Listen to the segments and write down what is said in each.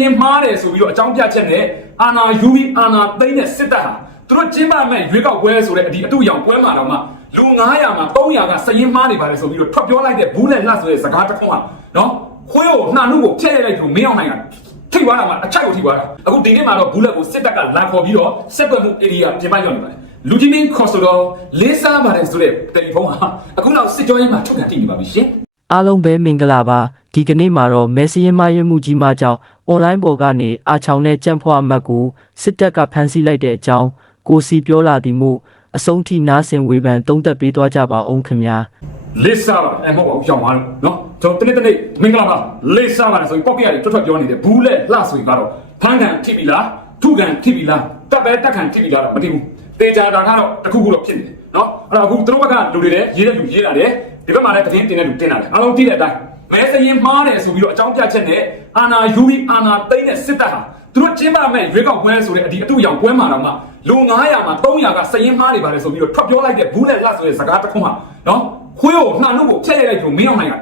ရင်မှားတယ်ဆိုပြီးတော့အကြောင်းပြချက်နဲ့အာနာယူပြီးအာနာသိမ်းတဲ့စစ်တပ်ဟာသူတို့ကျင်းပမဲ့ရွေးကောက်ပွဲဆိုတဲ့အဒီအတူရောင်ပွဲမှာတော့မှလူ900မှာ300ကစရင်မှားနေပါတယ်ဆိုပြီးတော့ထွက်ပြောလိုက်တဲ့ဘူးလက်လှဆိုတဲ့စကားတစ်ခုကနော်ခွေးကိုနှာနှုတ်ကိုဖျက်ရိုက်လိုက်သူမင်းအောင်နိုင်တာထိသွားတာမှအချက်ကိုထိသွားတာအခုဒီနေ့မှာတော့ဘူးလက်ကိုစစ်တပ်ကလာခေါ်ပြီးတော့စက်ကွက်မှု area ပြင်ပရောက်နေပါတယ်လူကြီးမင်းခေါ်ဆိုတော့လေးစားပါတယ်ဆိုတဲ့တယ်လီဖုန်းဟာအခုနောက်စစ်ကြောရေးမှာထုတ်ပြန်တည်နေပါပြီရှင်အားလုံးပဲမင်္ဂလာပါ ဒီကနေ့မှာတော့မက်ဆီယင်မယမှုကြီးမကြောင့်အွန်လိုင်းပေါ်ကနေအာချောင်နဲ့ကြံ့ဖွာအမတ်ကိုစစ်တပ်ကဖမ်းဆီးလိုက်တဲ့အကြောင်းကိုစီပြောလာသည်မို့အဆုံးထိနားဆင်ဝေဖန်တုံးသက်ပေးသွားကြပါအောင်ခင်ဗျာလေးစားပါအဲ့မဟုတ်ပါဘူးကြောင်ပါလို့နော်ကျွန်တော်တနေ့တနေ့မင်္ဂလာပါလေးစားပါတယ်ဆိုရင်ပောက်ကရတွေတွတ်ထွက်ပြောနေတယ်ဘူးလက်လှဆိုရင်ကတော့ဖမ်းကန်ထိပြီလားထုကန်ထိပြီလားတပ်ပဲတက်ကန်ထိပြီလားတော့မသိဘူးတေချာတာကတော့တခုခုတော့ဖြစ်နေတယ်နော်အဲ့တော့အခုသူတို့ဘက်ကလူတွေလည်းရေးတဲ့လူရေးတာတယ်ဒီဘက်မှာလည်းသတင်းတင်တဲ့လူတင်တာတယ်အားလုံးသိတဲ့အတိုင်း မဲစရင်မှားတယ်ဆိုပြီးတော့အကြောင်းပြချက်နဲ့အာနာယူပြီးအာနာသိမ်းတဲ့စစ်တပ်ဟာသူတို့ကျင်းပမဲ့ရွေးကောက်ပွဲဆိုတဲ့အဒီအတူရောင်ပွဲမှာတော့မှလူ900မှာ300ကစရင်မှားနေပါတယ်ဆိုပြီးတော့ထွက်ပြောလိုက်တဲ့ဘူးလက်လှဆိုတဲ့စကားတစ်ခုဟာနော်ခွေးကိုနှာနှုတ်ကိုဖျက်ရိုက်လိုက်သူမင်းအောင်နိုင်တာ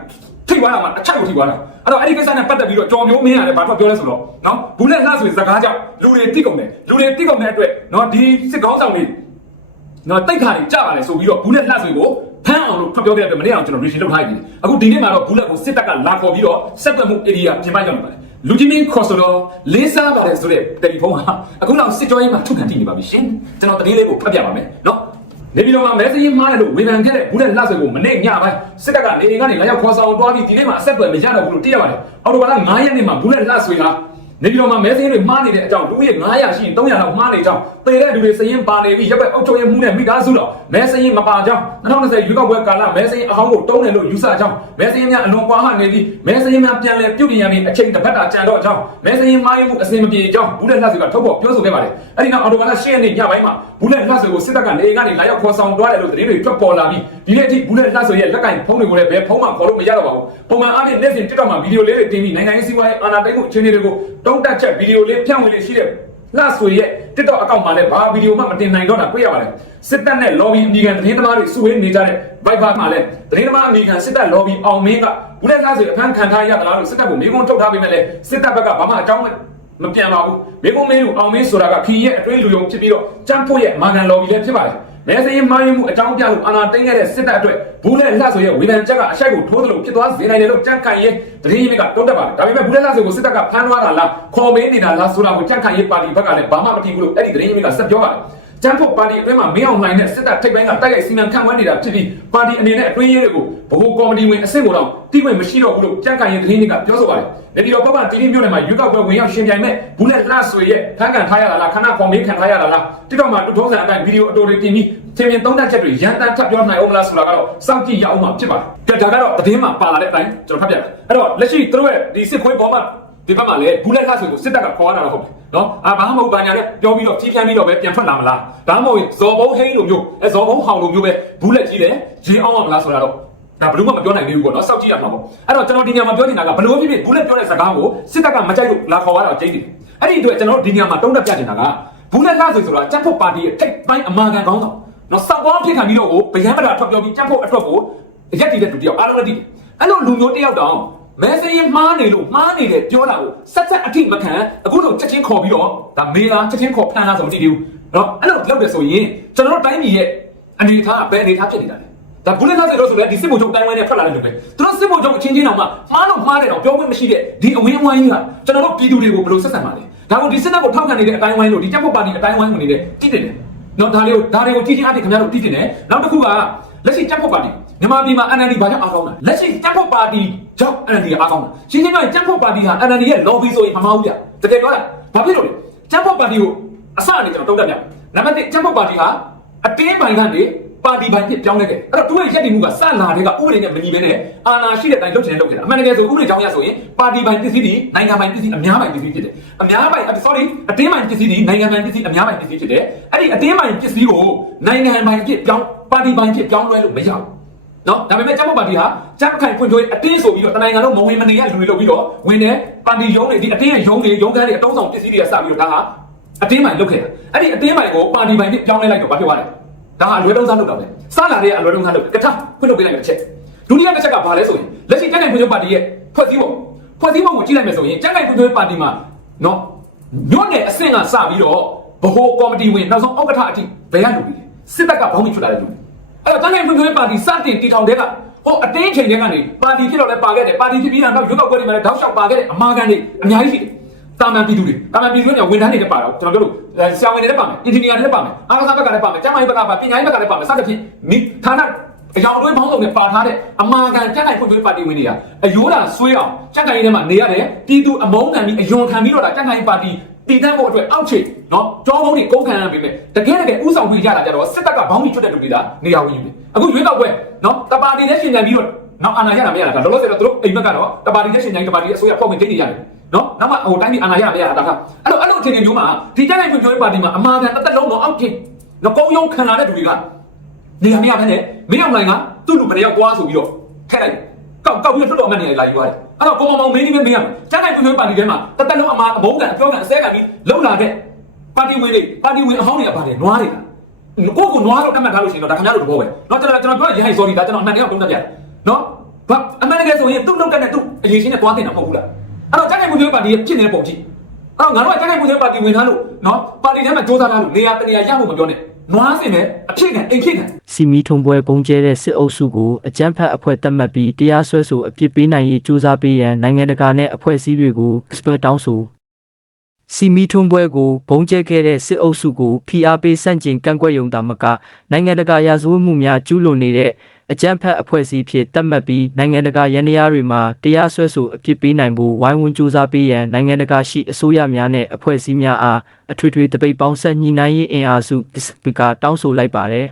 ထိသွားတာမှအချက်ကိုထိသွားတာအဲ့တော့အဲ့ဒီကိစ္စနဲ့ပတ်သက်ပြီးတော့ကြော်မျိုးမင်းရတယ်ဘာထွက်ပြောလဲဆိုတော့နော်ဘူးလက်လှဆိုတဲ့စကားကြောင့်လူတွေတိကုန်တယ်လူတွေတိကုန်တဲ့အတွက်နော်ဒီစစ်ကောင်းဆောင်တွေ နော်တိတ်ခါကြီးကြပါလေဆိုပြီးတော့ဘူးလက်လှဆွေကိုဖမ်းအောင်လို့ထွက်ပြောခဲ့တဲ့အတွက်မနေ့အောင်ကျွန်တော် reaction လုပ်ထားပြီအခုဒီနေ့မှာတော့ဘူးလက်ကိုစစ်တပ်ကလာခေါ်ပြီးတော့စက်သွက်မှု area ပြင်ပရောက်နေပါတယ်လူကြီးမင်းခေါ်ဆိုတော့လေးစားပါတယ်ဆိုတဲ့တယ်လီဖုန်းဟာအခုနောက်စစ်ကြောရေးမှာထုတ်ခံတည်နေပါပြီရှင်ကျွန်တော်တတိလေးကိုဖတ်ပြပါမယ်နော်နေပြည်တော်မှာမဲစရင်မှားတယ်လို့ဝေဖန်ခဲ့တဲ့ဘူးလက်လှဆွေကိုမနေ့ညပိုင်းစစ်တပ်ကနေအိမ်ကနေလာရောက်ခေါ်ဆောင်သွားပြီးဒီနေ့မှာအဆက်အသွယ်မရတော့ဘူးလို့သိရပါတယ်အော်တိုဘာလ9ရက်နေ့မှာဘူးလက်လှဆွေဟာနေပြည်တော်မှာမဲစင်းတွေမှားနေတဲ့အကြောင်းလူဦးရေ900ရှိရင်300လောက်မှားနေကြောင်း တည်တဲ့လူတွေစရင်ပါနေပြီးရပ်ဘက်အုပ်ချုပ်ရေးမှုနဲ့မိသားစုတော်မဲစရင်မပါကြောင်း2020ရွေးကောက်ပွဲကာလမဲစရင်အဟောင်းကိုတုံးတယ်လို့ယူဆကြောင်းမဲစရင်များအလွန်ကွာဟနေပြီးမဲစရင်များပြန်လည်ပြုပြင်ရမည်အချိန်တစ်ဖက်တာကြံတော့ကြောင်းမဲစရင်မှားရမှုအစင်မပြေကြောင်းဘူးလက်လှဆွေကထုတ်ဖော်ပြောဆိုခဲ့ပါတယ်အဲ့ဒီနောက်အော်တိုဘာလ10ရက်နေ့ညပိုင်းမှာဘူးလက်လှဆွေကိုစစ်တပ်ကနေကနေလာရောက်ခေါ်ဆောင်သွားတယ်လို့သတင်းတွေထွက်ပေါ်လာပြီးဒီနေ့အထိဘူးလက်လှဆွေရဲ့လက်ကင်ဖုန်းတွေကိုလည်းဘယ်ဖုန်းမှခေါ်လို့မရတော့ပါဘူးပုံမှန်အားဖြင့်နေ့စဉ် TikTok မှာဗီဒီယိုလေးတွေတင်ပြီးနိုင်ငံရေးစီးပွားရေးအာဏာသိမ်းမှုအခြေအနေတွေကိုတုံးတက်ချက်ဗီဒီယိုလေးဖြန့်ဝေလေးရှိတဲ့ လှဆိုရဲ့ TikTok အကောင့်မှာလည်းဘာဗီဒီယိုမှမတင်နိုင်တော့တာတွေ့ရပါတယ်စစ်တပ်နဲ့ lobby အမိခံသတင်းသမားတွေစုဝေးနေကြတဲ့ Viber မှာလည်းသတင်းသမားအမိခံစစ်တပ် lobby အောင်မင်းကဘူးလက်လှဆိုအဖမ်းခံထားရသလားလို့စစ်တပ်ကိုမေးခွန်းထုတ်ထားပေးမဲ့လည်းစစ်တပ်ဘက်ကဘာမှအကြောင်းမပြန်ပါဘူးမေးခွန်းမေးလို့အောင်မင်းဆိုတာကခီရဲ့အတွင်းလူယုံဖြစ်ပြီးတော့ចမ်းဖို့ရဲ့မာကန် lobby လည်းဖြစ်ပါတယ် မဲစရင်မိုင်းမှုအကြောင်းပြလို့အာဏာသိမ်းခဲ့တဲ့စစ်တပ်အတွက်ဘူးလက်လှဆိုရဲ့ဝေဖန်ချက်ကအရှိုက်ကိုထိုးသလိုဖြစ်သွားစေနိုင်တယ်လို့ကြန့်ခိုင်ရဲ့တတိယမိကတုံးတက်ပါတယ်ဒါပေမဲ့ဘူးလက်လှဆိုကိုစစ်တပ်ကဖမ်းသွားတာလားခေါ်မင်းနေတာလားဆိုတာကိုကြန့်ခိုင်ရဲ့ပါတီဘက်ကလည်းဘာမှမသိဘူးလို့အဲ့ဒီတတိယမိကဆက်ပြောပါတယ် ကျန်းဖို့ပါတီအတွင်းမှာမင်းအောင်လှိုင်နဲ့စစ်တပ်ထိပ်ပိုင်းကတိုက်ရိုက်စီမံခန့်ခွဲနေတာဖြစ်ပြီးပါတီအနေနဲ့အတွင်းရေးတွေကိုဗဟိုကော်မတီဝင်အဆင့်ကိုတော့တိကျမရှိတော့ဘူးလို့ကြန့်ခိုင်ရဲ့သတင်းတွေကပြောဆိုပါတယ်။နေပြည်တော်ပပတီးမြို့နယ်မှာရွေးကောက်ပွဲဝင်ရောက်ရှင်ပြိုင်မဲ့ဘူးလက်လှဆွေရဲ့ဖမ်းကန်ထားရတာလားခဏခေါ်မေးခံထားရတာလားတိတော့မှာတူထုံးစံအတိုင်းဗီဒီယိုအတော်တွေပြင်ပြီးသင်မြင်သုံးသပ်ချက်တွေရန်တမ်းထပ်ပြောနိုင်အောင်မလားဆိုတာကတော့စောင့်ကြည့်ရအောင်မှာဖြစ်ပါတယ်။ဒါကတော့သတင်းမှာပါလာတဲ့အတိုင်းကျွန်တော်ဖတ်ပြမယ်။အဲ့တော့လက်ရှိသူတို့ရဲ့ဒီစစ်ခွေးပေါ်မှာ ဒီဘက်မှာလည်းဘူးလက်လှဆွေကိုစစ်တပ်ကခေါ်ရတာတော့ဟုတ်ပြီနော်အာဘာမှမဟုတ်ပါညာနဲ့ပြောပြီးတော့ကြီးဖြန်းပြီးတော့ပဲပြန်ထွက်လာမလားဒါမှမဟုတ်ဇော်ဘုံဟိန်းလိုမျိုးအဲဇော်ဘုံဟောင်လိုမျိုးပဲဘူးလက်ကြီးတယ်ဂျင်းအောင်မလားဆိုတာတော့ဒါဘယ်လို့မှမပြောနိုင်သေးဘူးပေါ့နော်စောက်ကြည့်ရမှာပေါ့အဲ့တော့ကျွန်တော်ဒီညမှာပြောနေတာကဘယ်လို့ဖြစ်ဖြစ်ဘူးလက်ပြောတဲ့စကားကိုစစ်တပ်ကမကြိုက်လို့လာခေါ်ရတာကျိတ်တယ်အဲ့ဒီအတွက်ကျွန်တော်ဒီညမှာတုံးတက်ပြနေတာကဘူးလက်လှဆွေဆိုတာကြက်ဖို့ပါတီရဲ့ထိပ်ပိုင်းအမာခံကောင်းဆောင်နော်စောက်ပေါင်းဖြစ်ခံပြီးတော့ကိုဗယံပဒါထွက်ပြောပြီးကြက်ဖို့အတွက်ကိုရက်တည်တဲ့လူတယောက်အားလုံးလည်းတည်တယ်အဲ့လိုလူမျိုးတယောက်တောင် မဲစရင်မှားနေလို့မှားနေတယ်ပြောတာကိုဆက်ဆက်အထိမခံအခုတော့ချက်ချင်းခေါ်ပြီးတော့ဒါမေးလားချက်ချင်းခေါ်ဖမ်းလားဆိုမသိသေးဘူးနော်အဲ့လိုလုပ်တယ်ဆိုရင်ကျွန်တော်တို့တိုင်းပြည်ရဲ့အနေအထားကဘယ်အနေအထားဖြစ်နေတာလဲဒါဘူးလက်သားတွေလို့ဆိုလဲဒီစစ်ဘုံချုပ်တိုင်းဝိုင်းနဲ့ထွက်လာတဲ့လူပဲသူတို့စစ်ဘုံချုပ်အချင်းချင်းတောင်မှမှားလို့မှားတယ်တော့ပြောခွင့်မရှိတဲ့ဒီအဝင်းအဝိုင်းကြီးကကျွန်တော်တို့ပြည်သူတွေကိုဘယ်လိုဆက်ဆံပါလဲဒါကိုဒီစစ်တပ်ကိုထောက်ခံနေတဲ့အတိုင်းဝိုင်းလို့ဒီတပ်ဖို့ပါတီအတိုင်းဝိုင်းဝင်နေတဲ့တိတိတယ်နော်ဒါလေးကိုဒါတွေကိုကြည့်ချင်းအတိခင်ဗျားတို့တိတိတယ်နောက်တစ်ခုကလက်ရှိတပ်ဖို့ပါတီ မြန်မာပြည်မှာ NLD ဘာကြောင့်အားကောင်းလဲလက်ရှိတပ်ဖို့ပါတီကြောင့် NLD ကအားကောင်းတယ်ရှင်းရှင်းပြောရင်တပ်ဖို့ပါတီဟာ NLD ရဲ့ lobby ဆိုရင်မမှားဘူးဗျတကယ်ပြောတာဘာဖြစ်လို့လဲတပ်ဖို့ပါတီကိုအစအနေကျွန်တော်တုံးတက်ပြနံပါတ်1တပ်ဖို့ပါတီဟာအတင်းပိုင်းကနေပါတီပိုင်းဖြစ်ပြောင်းလဲခဲ့အဲ့တော့သူ့ရဲ့ရက်တည်မှုကစလာတဲ့ကဥပဒေနဲ့မညီဘဲနဲ့အာဏာရှိတဲ့အတိုင်းလုပ်ချင်တဲ့လုပ်ချင်တာအမှန်တကယ်ဆိုဥပဒေကြောင်းရဆိုရင်ပါတီပိုင်းပစ္စည်းတွေနိုင်ငံပိုင်းပစ္စည်းအများပိုင်းပစ္စည်းဖြစ်တယ်အများပိုင်း sorry အတင်းပိုင်းပစ္စည်းတွေနိုင်ငံပိုင်းပစ္စည်းအများပိုင်းပစ္စည်းဖြစ်တယ်အဲ့ဒီအတင်းပိုင်းပစ္စည်းကိုနိုင်ငံပိုင်းဖြစ်ပြောင်းပါတီပိုင်းဖြစ်ပြောင်းလဲလို့မရဘူး နော်ဒါပေမဲ့ကျမပါတီဟာကျမခိုင်ဖွံ့ဖြိုးရေးအတင်းဆိုပြီးတော့တနိုင်ငံလုံးမဝင်မနေရလူတွေလုပ်ပြီးတော့ဝင်တယ်ပါတီရုံးတွေဒီအတင်းရဲ့ရုံးတွေရုံးခန်းတွေအတုံးဆောင်ပစ္စည်းတွေကစပြီးတော့ဒါဟာအတင်းပိုင်းလုပ်ခဲ့တာအဲ့ဒီအတင်းပိုင်းကိုပါတီပိုင်းဖြစ်ပြောင်းလဲလိုက်တော့ဘာဖြစ်သွားလဲဒါဟာအလွဲတုံးစားလုပ်တာပဲစလာတဲ့အလွဲတုံးစားလုပ်ကထဖွင့်လုပ်ပေးလိုက်တဲ့ချက်ဒုတိယတစ်ချက်ကဘာလဲဆိုရင်လက်ရှိကျန်းကန်ဖွံ့ဖြိုးပါတီရဲ့ဖွဲ့စည်းပုံဖွဲ့စည်းပုံကိုကြည့်လိုက်မယ်ဆိုရင်ကျန်းကန်ဖွံ့ဖြိုးပါတီမှာနော်ညွန့်တဲ့အဆင့်ကစပြီးတော့ဗဟိုကော်မတီဝင်နောက်ဆုံးဥက္ကဋ္ဌအထိဘယ်ရလူတွေလဲစစ်တပ်ကဘောင်းပြီးထွက်လာတဲ့လူတွေ အဲ့တော့တန်းတိုင်းဖွံ့ဖြိုးရေးပါတီစတင်တည်ထောင်တဲ့ကဟိုအတင်းချိန်တွေကနေပါတီဖြစ်တော့လဲပါခဲ့တယ်ပါတီဖြစ်ပြီးတော့ရွေးကောက်ပွဲတွေမှာလည်းတောက်လျှောက်ပါခဲ့တယ်အမာခံတွေအများကြီးရှိတယ်တာမန်ပြည်သူတွေတာမန်ပြည်သူတွေဝန်ထမ်းတွေလည်းပါတော့ကျွန်တော်တို့ဆရာဝန်တွေလည်းပါမယ်အင်ဂျင်နီယာတွေလည်းပါမယ်အားကစားဘက်ကလည်းပါမယ်ကျန်းမာရေးဘက်ကပါပညာရေးဘက်ကလည်းပါမယ်စသဖြင့်မိဌာနအကြောင်းတွေပေါင်းစုံနဲ့ပါထားတဲ့အမာခံကျန်းနိုင်ဖွံ့ဖြိုးရေးပါတီဝင်တွေကအယိုးတာဆွေးအောင်ကျန်းနိုင်ရေးထဲမှာနေရတယ်ပြည်သူအမုန်းခံပြီးအယွန်ခံပြီးတော့ဒါကျန်းနိုင်ရေးပါတီတည်တံ့ဖို့အတွက်အောက်ခြေ နော်ကြောဘုံတွေကုန်ခံရပြီမဲ့တကယ်တကယ်ဥဆောင်ပြီးကြတာကြတော့စစ်တပ်ကဘောင်းပြီးချွတ်တဲ့လူတွေဒါနေရာဝင်ယူတယ်အခုရွေးကောက်ပွဲနော်တပါတီနဲ့ရှင်ပြန်ပြီးတော့နောက်အာဏာရတာမရတာဒါလောလောဆယ်တော့သူတို့အိမ်မက်ကတော့တပါတီနဲ့ရှင်ပြန်တပါတီအစိုးရဖွဲ့ဝင်တိတ်နေရတယ်နော်နောက်မှဟိုတိုင်းပြည်အာဏာရတာမရတာဒါကအဲ့တော့အဲ့လိုအခြေအနေမျိုးမှာဒီကျန်းနိုင်ဖွံ့ဖြိုးရေးပါတီမှာအမာခံတစ်သက်လုံးတော့အောက်ခြေနော်ကုန်းယုံခံလာတဲ့လူတွေကနေရာမရဘဲနဲ့မင်းအောင်လိုင်ကသူ့လူမတယောက်ကွာဆိုပြီးတော့ထည့်လိုက်ကောက်ကောက်ပြီးတော့တော်တော်မှတ်နေလာယူရတယ်အဲ့တော့ကိုမောင်မောင်မင်းကြီးပဲမင်းရမယ်ကျန်းနိုင်ပြည်သူပါတီထဲမှာတသက်လုံးအမာအမုန်းကန်အပြောကန်အစဲကန်ပြီးလုံလာတဲ့ ပါတီဝင်တွေပါတီဝင်အဟောင်းတွေကပါတယ်နွားတွေကကိုကိုနွားတော့တတ်မှတ်ထားလို့ရှိရင်တော့ဒါခင်ဗျားတို့တဘောပဲနော်ကျွန်တော်ကျွန်တော်ပြောရရင် sorry ဒါကျွန်တော်အမှန်တရားကိုတုံးတက်ပြနော်ဘာအမှန်တကယ်ဆိုရင်သူ့လောက်တက်တဲ့သူ့အရေးချင်းနဲ့တွားတင်တာမဟုတ်ဘူးလားအဲ့တော့ကြက်နိုင်မှုမျိုးပါတီဖြစ်နေတဲ့ပုံကြည့်အဲ့တော့ငါတို့ကကြက်နိုင်မှုမျိုးပါတီဝင်ထားလို့နော်ပါတီထဲမှာစူးစမ်းထားလို့နေရာတနေရာရဖို့မပြောနဲ့နွားစင်နဲ့အဖြစ်နဲ့အိမ်ဖြစ်နဲ့စီမီထုံပွဲပုံကျဲတဲ့စစ်အုပ်စုကိုအကြမ်းဖက်အဖွဲ့သတ်မှတ်ပြီးတရားစွဲဆိုအပြစ်ပေးနိုင်ရေးစူးစမ်းပေးရန်နိုင်ငံတကာနဲ့အဖွဲ့အစည်းတွေကိုစပယ်တောင်းဆို စီမီထုံပွဲကိုဘုံကျဲခဲ့တဲ့စစ်အုပ်စုကိုဖိအားပေးဆန့်ကျင်ကန့်ကွက်ရုံတာမကနိုင်ငံတကာရာဇဝတ်မှုများကျူးလွန်နေတဲ့အကြမ်းဖက်အဖွဲ့အစည်းဖြစ်တက်မှတ်ပြီးနိုင်ငံတကာရန်တရားတွေမှာတရားစွဲဆိုအပြစ်ပေးနိုင်ဖို့ဝိုင်းဝန်းကြိုးစားပေးရန်နိုင်ငံတကာရှိအစိုးရများနဲ့အဖွဲ့အစည်းများအားအထွေထွေတပိတ်ပေါင်းဆက်ညှိနှိုင်းရေးအင်အားစု DISPICA တောင်းဆိုလိုက်ပါတယ်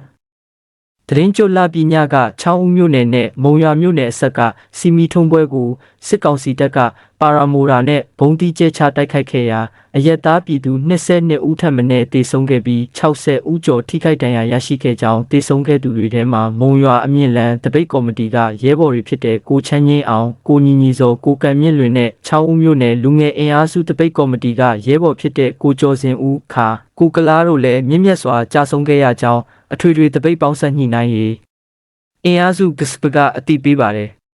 တရင်ကျွတ်လာပညာကချောင်းဦးမြို့နယ်နဲ့မုံရွာမြို့နယ်အဆက်ကစီမီထုံပွဲကိုစစ်ကောင်စီတပ်ကပါရာမိုရာနဲ့ဘုံတီကျဲချတိုက်ခိုက်ခဲ့ရာအရက်သားပြည်သူ22ဦးထပ်မံနဲ့တေဆုံးခဲ့ပြီး60ဦးကျော်ထိခိုက်ဒဏ်ရာရရှိခဲ့ကြောင်းတေဆုံးခဲ့သူတွေထဲမှာမုံရွာအမြင့်လန်းတပိတ်ကော်မတီကရဲဘော်တွေဖြစ်တဲ့ကိုချမ်းငင်းအောင်ကိုညီညီစောကိုကံမြင့်လွင်နဲ့ချောင်းဦးမြို့နယ်လူငယ်အင်အားစုတပိတ်ကော်မတီကရဲဘော်ဖြစ်တဲ့ကိုကျော်စင်ဦးခါကိုကလားတို့လည်းမြင့်မြတ်စွာကြာဆုံးခဲ့ရကြောင်း အထွေထွေတပိတ်ပေါင်းဆက်ညှိနှိုင်းရေးအင်အားစုဂစပကအတိပေးပါတယ်။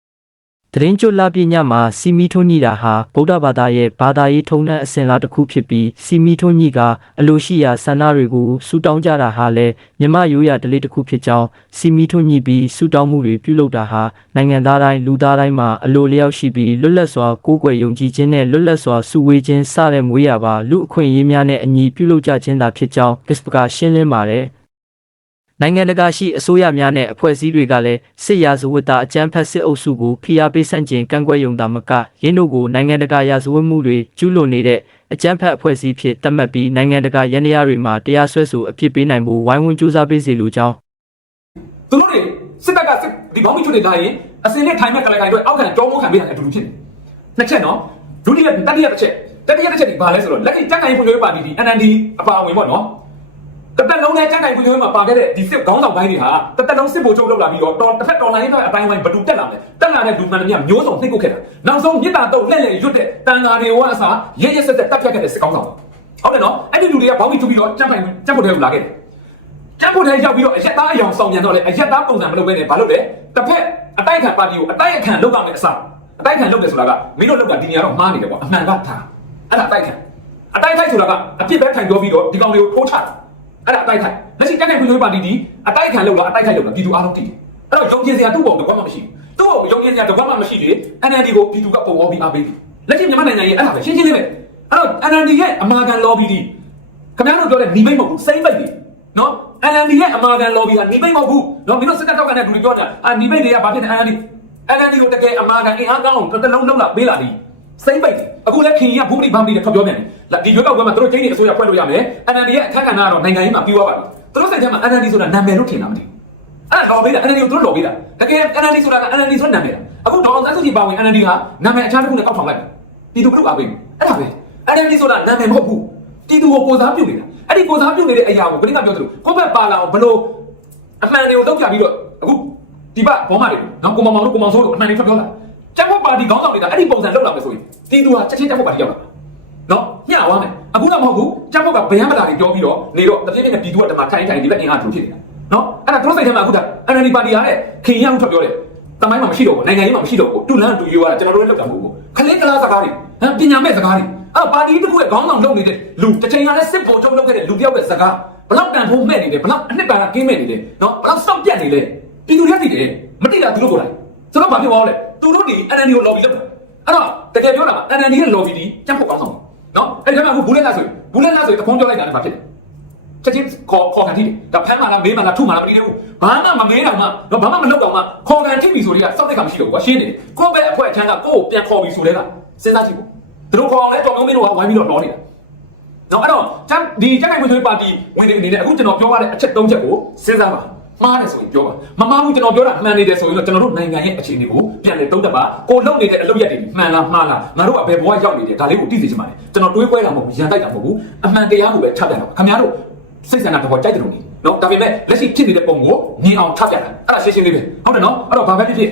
တရင်ကျွတ်လာပြညမှာစီမီထုံးညိတာဟာဗုဒ္ဓဘာသာရဲ့ဘာသာရေးထုံးတမ်းအစဉ်အလာတစ်ခုဖြစ်ပြီးစီမီထုံးညိကအလိုရှိရာဆန္ဒတွေကိုဆူတောင်းကြတာဟာလည်းမြမရိုးရာဓလေ့တစ်ခုဖြစ်ကြောင်းစီမီထုံးညိပြီးဆူတောင်းမှုတွေပြုလုပ်တာဟာနိုင်ငံသားတိုင်းလူသားတိုင်းမှာအလိုလျောက်ရှိပြီးလွတ်လပ်စွာကိုးကွယ်ယုံကြည်ခြင်းနဲ့လွတ်လပ်စွာစုဝေးခြင်းစတဲ့မွေးရာပါလူအခွင့်အရေးများနဲ့အညီပြုလုပ်ကြခြင်းသာဖြစ်ကြောင်းဂစပကရှင်းလင်းပါတယ်။ နိုင်ငံတကာရှိအစိုးရများနဲ့အဖွဲ့အစည်းတွေကလည်းစစ်ရာဇဝတ်သားအကြမ်းဖက်စစ်အုပ်စုကိုဖိအားပေးဆန့်ကျင်ကန့်ကွက်ရုံသာမကရင်းတို့ကိုနိုင်ငံတကာရာဇဝတ်မှုတွေကျူးလွန်နေတဲ့အကြမ်းဖက်အဖွဲ့အစည်းဖြစ်သတ်မှတ်ပြီးနိုင်ငံတကာရန်တရားတွေမှာတရားစွဲဆိုအပြစ်ပေးနိုင်ဖို့ဝိုင်းဝန်းကြိုးစားပေးစီလိုကြောင်းသူတို့တွေစစ်တပ်ကစစ်ဒီဘောင်းမီချွတ်တွေလာရင်အစင်းနဲ့ထိုင်မဲ့ကလကိုင်တွေအောက်ခံကြောမုန်းခံပေးတာအတူတူဖြစ်နေနှစ်ချက်နော်ဒုတိယတတိယတစ်ချက်တတိယတစ်ချက်ဒီဘာလဲဆိုတော့လက်ရှိတန်ခိုင်ဖွံ့ဖြိုးရေးပါတီဒီ NND အပါအဝင်ပေါ့နော် တသက်လုံးနဲ့တန်ခိုင်ဖွံ့ဖြိုးရေးမှာပါခဲ့တဲ့ဒီစစ်ခေါင်းဆောင်ပိုင်းတွေဟာတသက်လုံးစစ်ဗိုလ်ချုပ်လောက်လာပြီးတော့တော်တစ်ဖက်တော်လိုင်းတဲ့အတိုင်းဝိုင်းဘတူတက်လာမယ်တက်လာတဲ့လူမှန်တည်းမျိုးစုံနှိပ်ကုတ်ခဲ့တာနောက်ဆုံးမြစ်တာတော့လက်လက်ရွတ်တဲ့တန်ဃာတွေဝအစားရဲရဲဆက်ဆက်တက်ဖြတ်ခဲ့တဲ့စစ်ခေါင်းဆောင်ဟုတ်တယ်နော်အဲ့ဒီလူတွေကဘောင်းမီချွတ်ပြီးတော့တန်ခိုင်တန်ဖို့တဲကိုလာခဲ့တယ်ကျန်းဖို့ထဲရောက်ပြီးတော့အရက်သားအယောင်ဆောင်ပြန်တော့လေအရက်သားပုံစံမလုပ်ဘဲနဲ့ဘာလုပ်လဲတစ်ဖက်အတိုက်ခံပါတီကိုအတိုက်အခံလုပ်ရမယ်အစားအတိုက်ခံလုပ်တယ်ဆိုတာကမင်းတို့လုပ်တာဒီနေရာတော့မှားနေတယ်ပေါ့အမှန်ကထားအဲ့ဒါအတိုက်ခံအတိုက်ခိုက်ဆိုတာကအပြစ်ပဲထိုင်ပြောပြီးတော့ဒီကောင်တွေကိုထိုးချတာ အဲ့ဒါအတိုက်ခိုက်လက်ရှိတိုက်ခိုက်ဖွံ့ဖြိုးရေးပါတီဒီအတိုက်ခံလုပ်တော့အတိုက်ခိုက်လုပ်တာပြည်သူအားလုံးတည်တယ်အဲ့တော့ယုံကြည်စရာသူ့ပုံတော့ဘာမှမရှိဘူးသူ့ပုံယုံကြည်စရာတော့ဘာမှမရှိလေ NLD ကိုပြည်သူကပုံပေါ်ပြီးအားပေးတယ်လက်ရှိမြန်မာနိုင်ငံရဲ့အဲ့ဒါပဲရှင်းရှင်းလေးပဲအဲ့တော့ NLD ရဲ့အမာခံ lobby ဒီခင်ဗျားတို့ပြောတဲ့ညီမိတ်မဟုတ်ဘူးစိမ့်ပိတ်ပြီနော် NLD ရဲ့အမာခံ lobby ကညီမိတ်မဟုတ်ဘူးနော်မင်းတို့စစ်တပ်တောက်ကနေလူတွေပြောနေတာအာညီမိတ်တွေကဘာဖြစ်နေ NLD NLD ကိုတကယ်အမာခံအင်အားကောင်းအောင်တစ်လုံးလုံးလာပေးလာသည်စိမ့်ပိတ်တယ်အခုလည်းခင်ကြီးကဘူပတိဘမ်ပီတွေထွက်ပြောပြန်တယ် လာဒီရွေးကောက်ပွဲမှာတို့ချင်းနေအစိုးရဖွဲ့လို့ရမယ် NLD ရဲ့အခက်အခဲကတော့နိုင်ငံရေးမှာပြီးသွားပါပြီတို့စိတ်ထဲမှာ NLD ဆိုတာနာမည်လို့ထင်တာမသိဘူးအဲ့ဒါ lobby တာ NLD ကိုတို့ lobby တာတကယ် NLD ဆိုတာက NLD ဆိုတဲ့နာမည်တာအခုဒေါအောင်ဆန်းစုကြည်ပါဝင် NLD ဟာနာမည်အခြားတစ်ခုနဲ့ကောက်ထောင်လိုက်တယ်ပြည်သူ့ဘုရားပေးအဲ့ဒါပဲ NLD ဆိုတာနာမည်မဟုတ်ဘူးပြည်သူကိုကိုစားပြုနေတာအဲ့ဒီကိုစားပြုနေတဲ့အရာကိုခဏကပြောသလိုကိုယ့်ဘက်ပါလာအောင်ဘလို့အမှန်တွေကိုလောက်ပြပြီးတော့အခုဒီဘဘောမတွေနော်ကိုမောင်မောင်တို့ကိုမောင်ဆိုးတို့အမှန်တွေထွက်ပြောတာကျန်းဖို့ပါတီခေါင်းဆောင်တွေကအဲ့ဒီပုံစံလောက်လာမယ်ဆိုရင်ပြည်သူဟာချက်ချင်းကျန်းဖို့ပါတီရောက်လာ နော်ညှသွားမယ်အခုကမဟုတ်ဘူးကျန်းဖို့ကဗယံပလာတွေပြောပြီးတော့နေတော့တစ်ပြည့်ပြည့်နဲ့ပြည်သူကတမထိုင်ထိုင်ဒီဘက်အင်အားထူဖြစ်နေတာနော်အဲ့ဒါသူတို့စိတ်ထဲမှာအခုဒါ NLD ပါတီရတဲ့ခင်ရအောင်ထွက်ပြောတယ်တမိုင်းမှာမရှိတော့ဘူးနိုင်ငံရေးမှာမရှိတော့ဘူးတူလန်းတူရွာကျွန်တော်တို့လည်းလောက်တာမဟုတ်ဘူးခလင်းကလားစကားတွေဟမ်ပညာမဲ့စကားတွေအဲ့ပါတီတစ်ခုရဲ့ခေါင်းဆောင်လုပ်နေတဲ့လူတစ်ချိန်ကလည်းစစ်ဗိုလ်ချုပ်လုပ်ခဲ့တဲ့လူတစ်ယောက်ရဲ့စကားဘလောက်တန်ဖိုးမဲ့နေလဲဘလောက်အနှစ်ပါကကင်းမဲ့နေလဲနော်ဘလောက်စောင့်ပြတ်နေလဲပြည်သူတွေသိတယ်မသိတာသူတို့ကိုယ်တိုင်ကျွန်တော်ဘာပြောရလဲသူတို့ဒီ NND ကို lobby လုပ်တာအဲ့တော့တကယ်ပြောတာ NND ရဲ့ lobby ဒီကြက်ဖို့ကောင်းဆောင် နော်အဲ့ဒါမှမဟုတ်ဘူးလက်လားဆိုဘူးလက်လားဆိုတခုံးပြောလိုက်တာလည်းဘာဖြစ်လဲချက်ချင်းခေါ်ခေါ်ခံကြည့်တယ်ဒါဖမ်းမှလားမေးမှလားထုမှလားမသိသေးဘူးဘာမှမမေးတော့မှတော့ဘာမှမလုပ်တော့မှခေါ်ခံကြည့်ပြီဆိုတော့စောက်တဲ့ခါမရှိတော့ဘူးကွာရှင်းနေတယ်ကိုယ့်ဘက်အဖွဲ့အချမ်းကကိုယ့်ကိုပြန်ခေါ်ပြီဆိုတဲ့ကစဉ်းစားကြည့်ဖို့သူတို့ခေါ်အောင်လဲတော်မျိုးမင်းတို့ကဝိုင်းပြီးတော့တော်နေတာနော်အဲ့တော့ချမ်းဒီချမ်းနိုင်မွေးသွေးပါတီဝင်နေအနေနဲ့အခုကျွန်တော်ပြောရတဲ့အချက်၃ချက်ကိုစဉ်းစားပါ မှားတယ်ဆိုရင်ပြောပါမမှားဘူးကျွန်တော်ပြောတာမှန်နေတယ်ဆိုရင်တော့ကျွန်တော်တို့နိုင်ငံရဲ့အခြေအနေကိုပြန်လည်သုံးသပ်ပါကိုလုံနေတဲ့အလုပ်ရက်တွေမှန်လားမှားလားငါတို့ကဘယ်ဘဝရောက်နေတယ်ဒါလေးကိုသိစေချင်ပါတယ်ကျွန်တော်တွေးပွဲတာမဟုတ်ဘူးရန်တိုက်တာမဟုတ်ဘူးအမှန်တရားကိုပဲချပြတာခင်ဗျားတို့စိတ်ဆန္ဒတော့ကြိုက်တယ်လို့နေနော်ဒါပေမဲ့လက်ရှိဖြစ်နေတဲ့ပုံကိုမြင်အောင်ထပ်ပြတာအဲ့ဒါရှင်းရှင်းလေးပဲဟုတ်တယ်နော်အဲ့တော့ဘာပဲဖြစ်ဖြစ်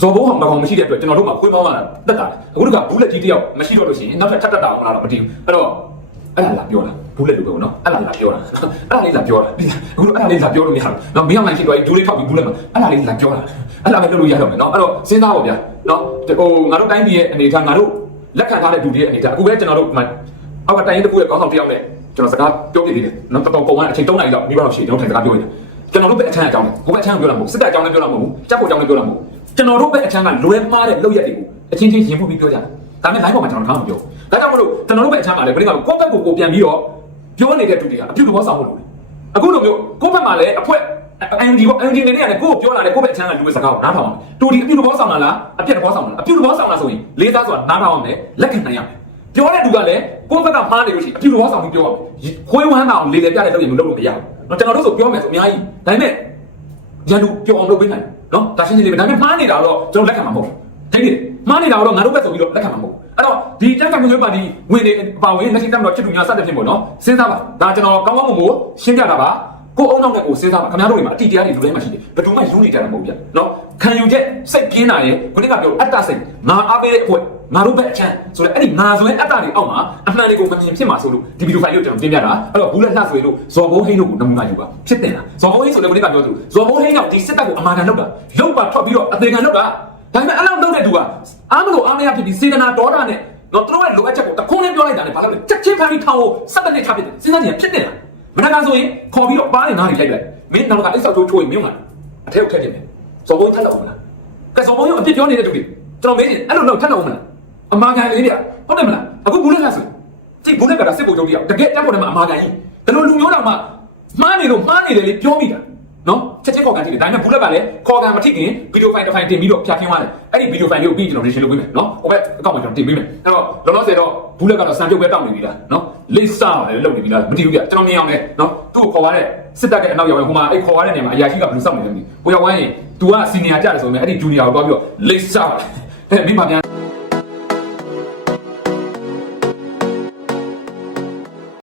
ဇော်ဘိုးဟောင်မကောင်မရှိတဲ့အတွက်ကျွန်တော်တို့မှာခွေးပေါင်းလာတက်တာအခုတကဘူးလက်ကြီးတယောက်မရှိတော့လို့ရှိရင်နောက်ထပ်ထပ်တက်တာအောင်လားတော့မသိဘူးအဲ့တော့ အဲ့ဒါလာပြောတာဘူးလက်လိုပဲနော်အဲ့ဒါလာပြောတာအဲ့ဒါလေးလာပြောတာအခုအဲ့ဒါလေးလာပြောလို့မရဘူးနော်မင်းအောင်လိုက်ဖြစ်သွားပြီဒူးလေးထောက်ပြီးဘူးလက်မှာအဲ့ဒါလေးလာပြောတာအဲ့ဒါပဲပြောလို့ရတော့မယ်နော်အဲ့တော့စဉ်းစားပါဗျာနော်ဟိုငါတို့တိုင်းပြည်ရဲ့အနေထားငါတို့လက်ခံထားတဲ့ဒူတွေရဲ့အနေထားအခုပဲကျွန်တော်တို့အောက်ကတိုင်းတစ်ခုရဲ့ခေါင်းဆောင်တယောက်နဲ့ကျွန်တော်စကားပြောပြသေးတယ်။နော်တော်တော်ပုံမှန်အချိန်3နာရီလောက်မိဘတော်ရှိကျွန်တော်ထိုင်စကားပြောနေတယ်။ကျွန်တော်တို့ပဲအချမ်းအကြောင်းကိုပဲအချမ်းကိုပြောတာမဟုတ်စစ်တပ်အကြောင်းလည်းပြောတာမဟုတ်ဘူး။တပ်ဖို့အကြောင်းလည်းပြောတာမဟုတ်ဘူး။ကျွန်တော်တို့ပဲအချမ်းကလွဲမှားတဲ့လောက်ရက်တွေကိုအချင်းချင်းရင်ဖို့ပြီးပြောကြတယ်။ ဒါနဲ့ live ပေါ်မှာကျွန်တော်ထားမပြောဘူးဒါကြောင့်မလို့ကျွန်တော်တို့ပဲအချမ်းပါလေခဏကကိုယ့်ဘက်ကိုကိုပြန်ပြီးတော့ပြောနေတဲ့သူတွေကအပြုတ်တော့ဆောင်လို့လို့အခုလိုမျိုးကိုယ့်ဘက်မှာလည်းအဖွဲအန်ဒီကအန်ဒီနေနဲ့ကိုကိုပြောလာတယ်ကိုပဲအချမ်းကလူပဲစကားကိုနားထောင်အောင်တူဒီအပြုတ်တော့ဆောင်လာလားအပြက်တော့ဆောင်လာလားအပြုတ်တော့ဆောင်လာဆိုရင်လေးသားဆိုတာနားထောင်အောင်လေလက်ခံနိုင်ရမယ်ပြောတဲ့သူကလည်းကိုယ့်ဘက်ကမှားနေလို့ရှိရင်အပြူတော်ဆောင်ပြီးပြောရမယ်။ခွေးဝမ်းကောင်လေလေပြတဲ့လုပ်ရင်မလုပ်လို့မရဘူး။နော်ကျွန်တော်တို့ဆိုပြောမယ်ဆိုအများကြီး။ဒါပေမဲ့ရန်သူပြောအောင်လုပ်ပေးနိုင်တယ်နော်။ဒါရှင်းရှင်းလေးပဲ။ဒါပေမဲ့မှားနေတာတော့ကျွန်တော်လက်ခံမှာမဟုတ်ဘူး။ ထိနေမှားနေတာတော့ငါတို့ပဲဆိုပြီးတော့လက်ခံမှာမဟုတ်ဘူးအဲ့တော့ဒီတန်ကန်မျိုးပါတီဝင်နေပါဝင်လက်ရှိတက်မတော်ချစ်သူများစတဲ့ဖြစ်ပေါ့နော်စဉ်းစားပါဒါကျွန်တော်ကောင်းကောင်းမွန်မွန်ရှင်းပြတာပါကိုအောင်နောက်နဲ့ကိုစဉ်းစားပါခင်ဗျားတို့တွေမှာအတီတရားတွေလူတိုင်းမှာရှိတယ်ဘယ်သူမှယူနေကြတာမဟုတ်ဗျနော်ခံယူချက်စိတ်ပြင်းတာရယ်ခုနကပြောအတ္တစိတ်ငါအားပေးတဲ့အဖွဲ့ငါတို့ဘက်အချမ်းဆိုတော့အဲ့ဒီငါဆိုရင်အတ္တတွေအောက်မှာအမှန်တွေကိုမမြင်ဖြစ်မှာဆိုလို့ဒီဗီဒီယိုဖိုင်လေးကိုကျွန်တော်တင်ပြတာအဲ့တော့ဘူးလက်လှဆိုရင်လို့ဇော်ဘုံဟိန်းတို့ကိုနမူနာယူပါဖြစ်တယ်လားဇော်ဘုံဟိန်းဆိုတဲ့ခုနကပြောသူဇော်ဘုံဟိန်းကဒီစစ်တပ်ကိုအမာခံလုပ်တာလုပ်ပါထွက်ပြီးတော့အသေးခံလုပ်တာ ဒါပေမဲ့အဲ့လောက်လုပ်တဲ့သူကအားမလို့အားမရဖြစ်ပြီးစေတနာဒေါသနဲ့တော့သူတို့ရဲ့လိုအပ်ချက်ကိုတခုံးနဲ့ပြောလိုက်တာနဲ့ဘာလို့လဲချက်ချင်းဖမ်းပြီးထောင်ကိုစက်တနစ်ချပစ်တယ်စဉ်းစားကြည့်ရင်ဖြစ်တယ်လားမနက်ကဆိုရင်ခေါ်ပြီးတော့ပါးနေငါးတွေလိုက်လိုက်မင်းနောက်ကအိတ်ဆောက်ထိုးချိုးရင်မင်းကအထက်ကိုထက်တယ်မယ်ဇော်ဘုံထက်လောက်မလားကဲဇော်ဘုံရောအပြစ်ပြောနေတဲ့သူတွေကျွန်တော်မေးရင်အဲ့လိုတော့ထက်လောက်မလားအမာခံလေးတွေကဟုတ်တယ်မလားအခုဘူးလက်ကဆိုကြည့်ဘူးလက်ကစစ်ဗိုလ်ချုပ်တွေကတကယ်တက်ဖို့တယ်မှာအမာခံကြီးဒါလိုလူမျိုးတော်မှမှားနေလို့မှားနေတယ်လေပြောမိတာနော် ချက်ချင်းခေါ်ကန်ကြည့်တယ်ဒါပေမဲ့ဘူးလက်ကလည်းခေါ်ကန်မထိခင်ဗီဒီယိုဖိုင်တစ်ဖိုင်တင်ပြီးတော့ဖြတ်ခင်းသွားတယ်အဲ့ဒီဗီဒီယိုဖိုင်လေးကိုပြီးကျွန်တော် reaction လုပ်ပေးမယ်နော်ဟိုဘက်အကောင့်မှာကျွန်တော်တင်ပေးမယ်အဲ့တော့လောလောဆယ်တော့ဘူးလက်ကတော့စံပြုတ်ပဲတောင်းနေပြီလားနော်လိမ့်စားတယ်လုပ်နေပြီလားမသိဘူးပြကျွန်တော်မြင်အောင်လေနော်သူ့ကိုခေါ်သွားတဲ့စစ်တပ်ကအနောက်ရောက်ရင်ဟိုမှာအဲ့ခေါ်သွားတဲ့နေရာမှာအရာရှိကဘယ်လိုစောင့်နေလဲမသိဘူးဟိုရောက်ဝိုင်းရင် तू က senior ကြတယ်ဆိုရင်အဲ့ဒီ junior ကိုတွားပြီးတော့လိမ့်စားတယ်အဲ့မိမပြန်